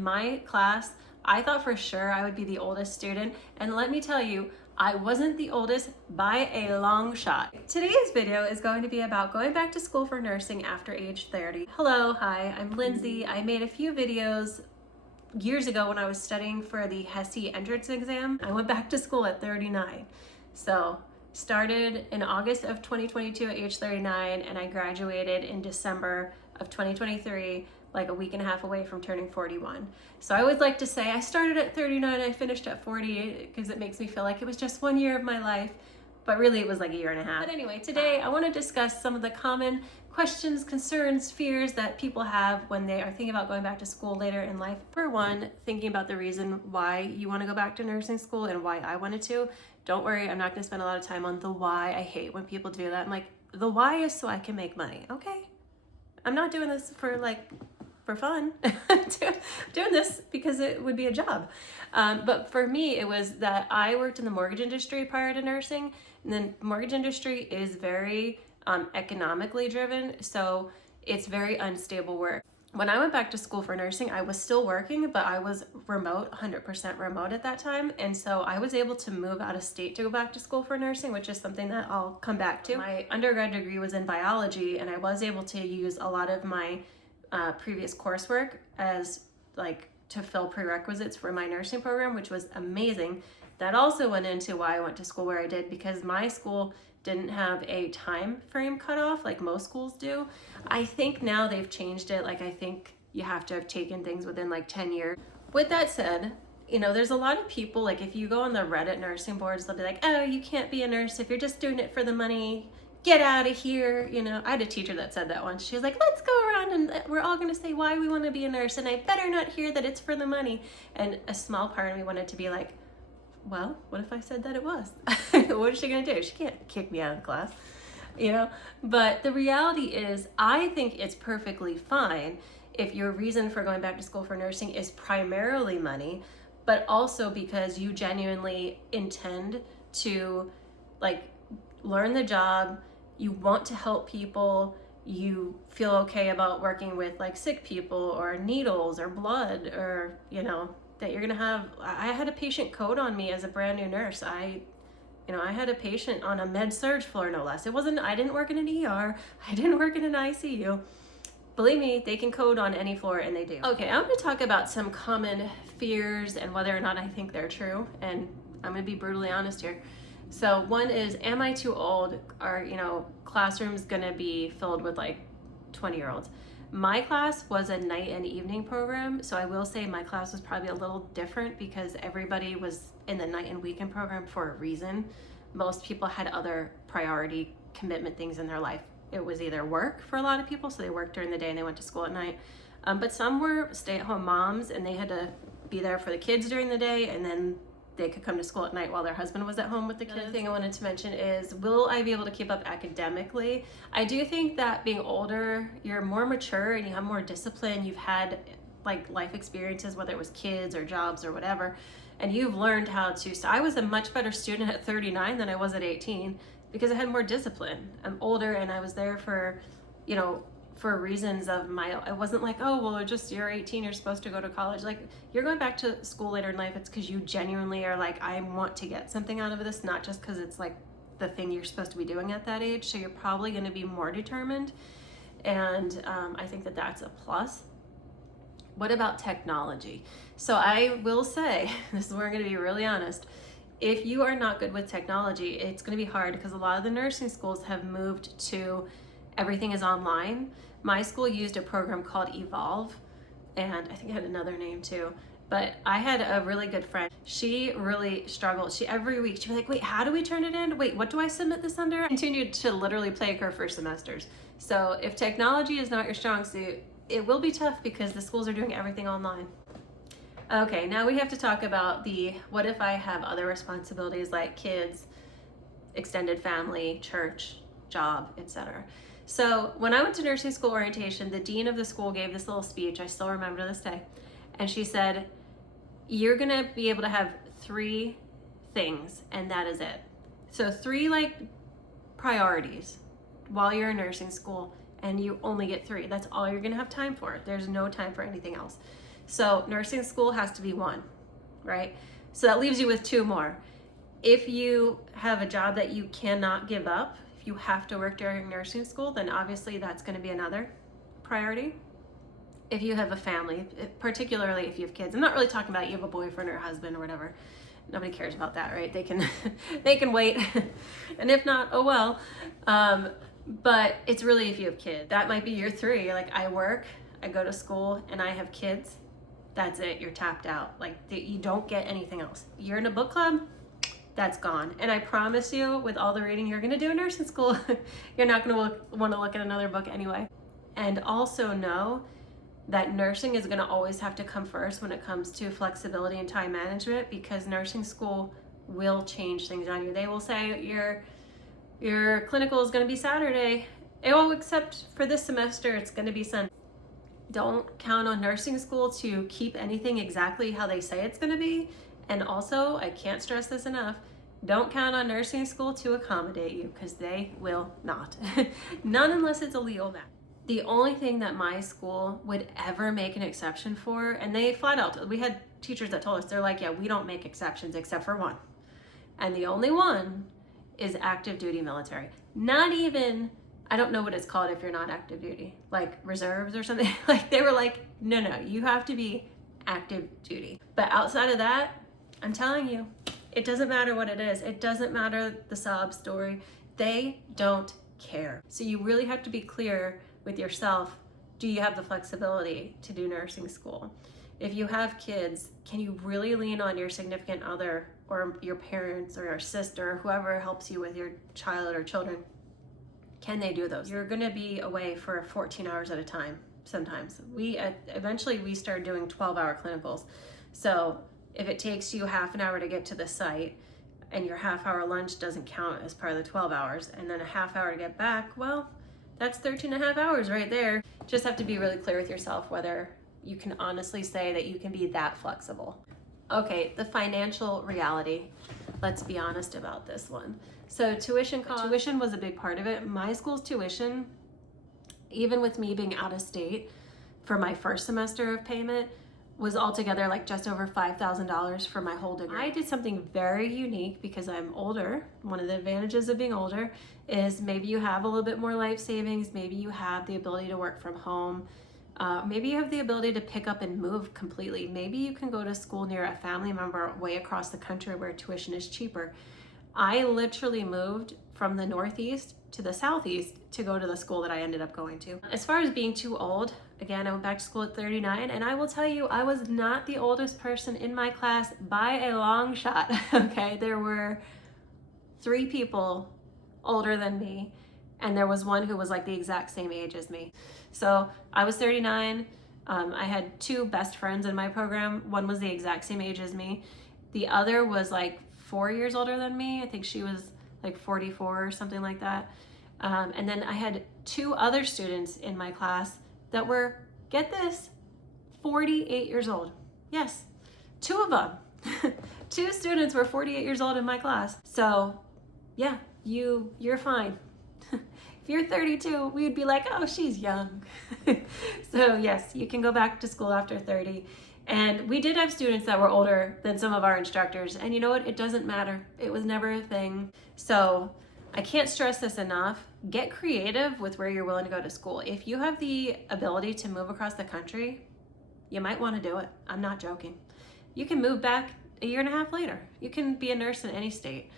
in my class, I thought for sure I would be the oldest student, and let me tell you, I wasn't the oldest by a long shot. Today's video is going to be about going back to school for nursing after age 30. Hello, hi, I'm Lindsay. I made a few videos years ago when I was studying for the HESI entrance exam. I went back to school at 39. So started in August of 2022 at age 39, and I graduated in December of 2023, like a week and a half away from turning 41. So I always like to say I started at 39, I finished at 40, because it makes me feel like it was just 1 year of my life, but really it was like a year and a half. But anyway, today I want to discuss some of the common questions, concerns, fears that people have when they are thinking about going back to school later in life. For one, thinking about the reason why you want to go back to nursing school and why I wanted to. Don't worry, I'm not going to spend a lot of time on the why. I hate when people do that. I'm like, the why is so I can make money. Okay, I'm not doing this for fun. I'm doing this because it would be a job. But for me, it was that I worked in the mortgage industry prior to nursing, and the mortgage industry is very economically driven, so it's very unstable work. When I went back to school for nursing, I was still working, but I was remote, 100% remote at that time. And so I was able to move out of state to go back to school for nursing, which is something that I'll come back to. My undergrad degree was in biology, and I was able to use a lot of my previous coursework as to fill prerequisites for my nursing program, which was amazing. That also went into why I went to school where I did, because my school didn't have a time frame cutoff like most schools do. I think now they've changed it. I think you have to have taken things within 10 years. With that said, there's a lot of people, if you go on the Reddit nursing boards, they'll be like, oh, you can't be a nurse if you're just doing it for the money. Get out of here. I had a teacher that said that once. She was like, let's go around and we're all gonna say why we want to be a nurse, and I better not hear that it's for the money. And a small part of me wanted to be like, well, what if I said that it was? What is she gonna do? She can't kick me out of the class, But the reality is, I think it's perfectly fine if your reason for going back to school for nursing is primarily money, but also because you genuinely intend to learn the job, you want to help people, you feel okay about working with sick people or needles or blood, or that you're gonna have. I had a patient code on me as a brand new nurse. I had a patient on a med-surg floor, no less. I didn't work in an ER, I didn't work in an ICU. Believe me, they can code on any floor, and they do. Okay, I'm gonna talk about some common fears and whether or not I think they're true, and I'm gonna be brutally honest here. So one is, am I too old? Are classrooms gonna be filled with 20-year-olds? My class was a night and evening program, so I will say my class was probably a little different because everybody was in the night and weekend program for a reason. Most people had other priority commitment things in their life. It was either work for a lot of people, so they worked during the day and they went to school at night. But some were stay-at-home moms, and they had to be there for the kids during the day, and then they could come to school at night while their husband was at home with the kids. Another thing I wanted to mention is, will I be able to keep up academically? I do think that being older, you're more mature and you have more discipline. You've had life experiences, whether it was kids or jobs or whatever, and you've learned how to. So I was a much better student at 39 than I was at 18 because I had more discipline. I'm older, and I was there for reasons of it wasn't oh, well, you're 18, you're supposed to go to college. You're going back to school later in life, it's because you genuinely are I want to get something out of this, not just because it's the thing you're supposed to be doing at that age. So you're probably going to be more determined, and I think that that's a plus. What about technology? So I will say, this is where I'm going to be really honest, if you are not good with technology, it's going to be hard, because a lot of the nursing schools have moved to everything is online. My school used a program called Evolve, and I think it had another name too, but I had a really good friend. She really struggled. Every week she'd be like, wait, how do we turn it in? Wait, what do I submit this under? I continued to literally plague her for semesters. So if technology is not your strong suit, it will be tough because the schools are doing everything online. Okay, now we have to talk about what if I have other responsibilities like kids, extended family, church, job, etc. So when I went to nursing school orientation, the dean of the school gave this little speech, I still remember to this day, and she said, you're gonna be able to have 3 things, and that is it. So 3 priorities while you're in nursing school, and you only get 3. That's all you're gonna have time for. There's no time for anything else. So nursing school has to be one, right? So that leaves you with two more. If you have a job that you cannot give up, if you have to work during nursing school, then obviously that's going to be another priority. If you have a family, particularly if you have kids, I'm not really talking about you have a boyfriend or a husband or whatever. Nobody cares about that, right? They can they can wait. And if not, oh well. But it's really if you have kids. That might be your three. You're like, I work, I go to school, and I have kids. That's it. You're tapped out. Like, you don't get anything else. You're in a book club, that's gone. And I promise you, with all the reading you're going to do in nursing school, you're not going to want to look at another book anyway. And also know that nursing is going to always have to come first when it comes to flexibility and time management, because nursing school will change things on you. They will say your clinical is going to be Saturday. Oh, except for this semester, it's going to be Sunday. Don't count on nursing school to keep anything exactly how they say it's going to be. And also, I can't stress this enough, don't count on nursing school to accommodate you, because they will not. None unless it's a legal matter. The only thing that my school would ever make an exception for, and they flat out, we had teachers that told us, they're like, yeah, we don't make exceptions except for one. And the only one is active duty military. Not even, I don't know what it's called if you're not active duty, like reserves or something. Like, they were like, no, you have to be active duty. But outside of that, I'm telling you, it doesn't matter what it is. It doesn't matter the sob story. They don't care. So you really have to be clear with yourself. Do you have the flexibility to do nursing school? If you have kids, can you really lean on your significant other or your parents or your sister, or whoever helps you with your child or children? Can they do those? You're gonna be away for 14 hours at a time sometimes. Eventually we started doing 12-hour clinicals. So if it takes you half an hour to get to the site and your half-hour lunch doesn't count as part of the 12 hours, and then a half hour to get back, well, that's 13 and a half hours right there. Just have to be really clear with yourself whether you can honestly say that you can be that flexible. Okay, the financial reality. Let's be honest about this one. So tuition cost. Tuition was a big part of it. My school's tuition, even with me being out of state for my first semester of payment, was altogether like just over $5,000 for my whole degree. I did something very unique because I'm older. One of the advantages of being older is maybe you have a little bit more life savings, maybe you have the ability to work from home, maybe you have the ability to pick up and move completely. Maybe you can go to school near a family member way across the country where tuition is cheaper. I literally moved from the Northeast to the Southeast to go to the school that I ended up going to. As far as being too old, again, I went back to school at 39, and I will tell you, I was not the oldest person in my class by a long shot, okay? There were 3 people older than me, and there was one who was like the exact same age as me. So I was 39. I had 2 best friends in my program. One was the exact same age as me. The other was like 4 years older than me. I think she was like 44 or something like that. And then I had 2 other students in my class that were, get this, 48 years old. Yes, 2 of them. 2 students were 48 years old in my class. So yeah, you're fine. If you're 32, we'd be like, oh, she's young. So yes, you can go back to school after 30. And we did have students that were older than some of our instructors. And you know what? It doesn't matter. It was never a thing. So I can't stress this enough. Get creative with where you're willing to go to school. If you have the ability to move across the country, you might want to do it. I'm not joking. You can move back a year and a half later. You can be a nurse in any state.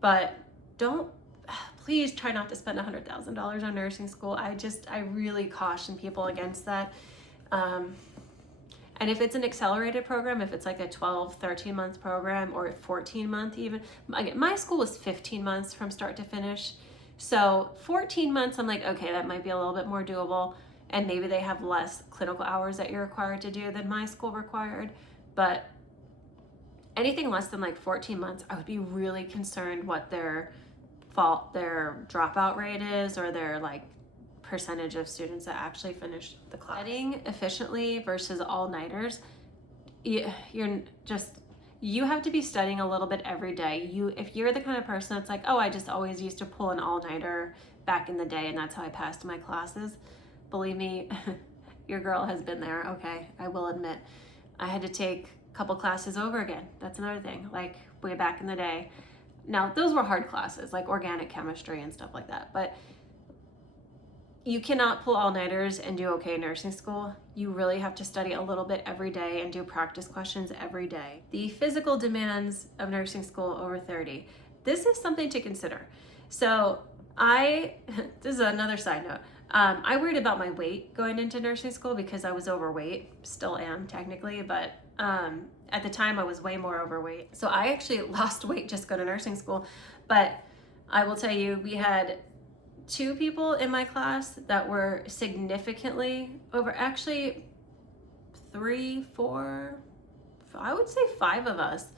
But please try not to spend $100,000 on nursing school. I really caution people against that. And if it's an accelerated program, if it's like a 12, 13 month program or a 14 month even, my school was 15 months from start to finish. So 14 months, I'm like, okay, that might be a little bit more doable. And maybe they have less clinical hours that you're required to do than my school required. But anything less than like 14 months, I would be really concerned what their dropout rate is, or their like percentage of students that actually finish the class. Studying efficiently versus all-nighters, you have to be studying a little bit every day. If you're the kind of person that's like, oh, I just always used to pull an all-nighter back in the day and that's how I passed my classes, believe me, your girl has been there, okay, I will admit. I had to take a couple classes over again. That's another thing, like way back in the day. Now, those were hard classes, like organic chemistry and stuff like that, but you cannot pull all-nighters and do okay in nursing school. You really have to study a little bit every day and do practice questions every day. The physical demands of nursing school over 30. This is something to consider. So this is another side note. I worried about my weight going into nursing school because I was overweight, still am technically, but at the time I was way more overweight. So I actually lost weight just going to nursing school. But I will tell you, we had 2 people in my class that were significantly over, actually 3, 4, I would say 5 of us.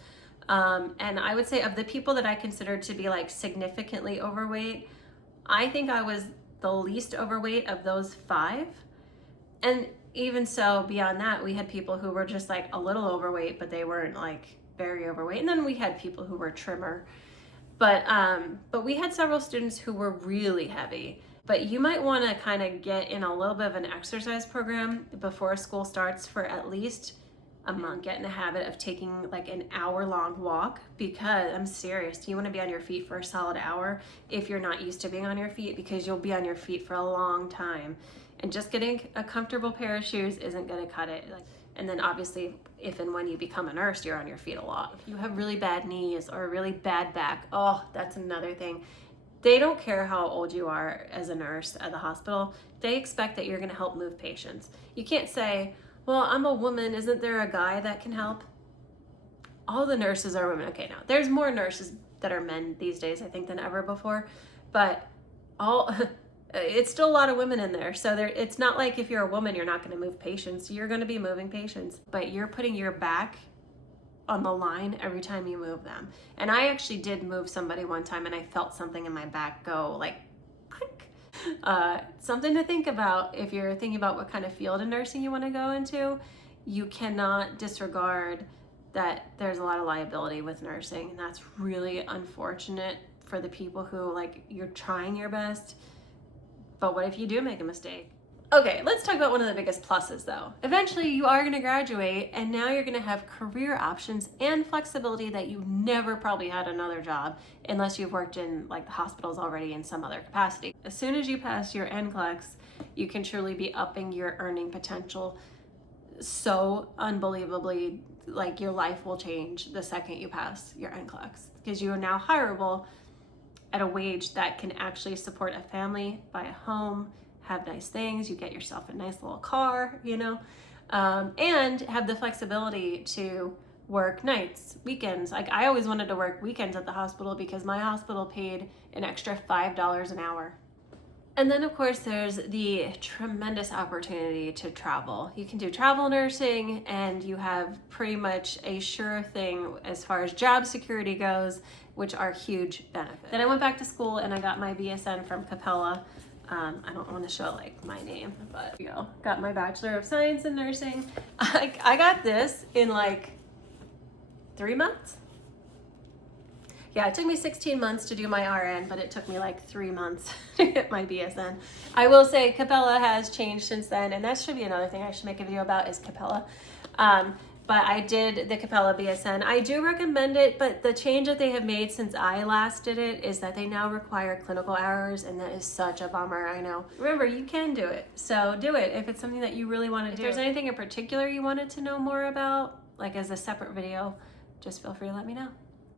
And I would say of the people that I considered to be like significantly overweight, I think I was the least overweight of those 5. And even so, beyond that, we had people who were just like a little overweight, but they weren't like very overweight. And then we had people who were trimmer. But we had several students who were really heavy. But you might want to kind of get in a little bit of an exercise program before school starts for at least a month. Get in the habit of taking like an hour-long walk, because I'm serious, you want to be on your feet for a solid hour if you're not used to being on your feet, because you'll be on your feet for a long time. And just getting a comfortable pair of shoes isn't going to cut it. And then obviously, if and when you become a nurse, you're on your feet a lot. If you have really bad knees or a really bad back, oh, that's another thing. They don't care how old you are as a nurse at the hospital. They expect that you're going to help move patients. You can't say, well, I'm a woman, isn't there a guy that can help? All the nurses are women. Okay, now there's more nurses that are men these days, I think, than ever before, but it's still a lot of women in there. So it's not like if you're a woman, you're not going to move patients. You're going to be moving patients, but you're putting your back on the line every time you move them. And I actually did move somebody one time and I felt something in my back go like click. Something to think about if you're thinking about what kind of field of nursing you want to go into. You cannot disregard that there's a lot of liability with nursing, and that's really unfortunate for the people who, like, you're trying your best, but what if you do make a mistake? Okay, let's talk about one of the biggest pluses though. Eventually you are gonna graduate, and now you're gonna have career options and flexibility that you never probably had another job unless you've worked in like the hospitals already in some other capacity. As soon as you pass your NCLEX, you can truly be upping your earning potential so unbelievably. Like, your life will change the second you pass your NCLEX, because you are now hireable at a wage that can actually support a family, buy a home, have nice things, you get yourself a nice little car, you know, and have the flexibility to work nights, weekends. Like, I always wanted to work weekends at the hospital because my hospital paid an extra $5 an hour. And then of course there's the tremendous opportunity to travel. You can do travel nursing, and you have pretty much a sure thing as far as job security goes, which are huge benefits. Then I went back to school and I got my BSN from Capella. I don't want to show like my name, but you know, got my Bachelor of Science in Nursing. I got this in like 3 months. Yeah, it took me 16 months to do my RN, but it took me like 3 months to get my BSN. I will say Capella has changed since then, and that should be another thing I should make a video about, is Capella. But I did the Capella BSN. I do recommend it, but the change that they have made since I last did it is that they now require clinical hours, and that is such a bummer, I know. Remember, you can do it, so do it if it's something that you really want to do. If there's anything in particular you wanted to know more about, like as a separate video, just feel free to let me know.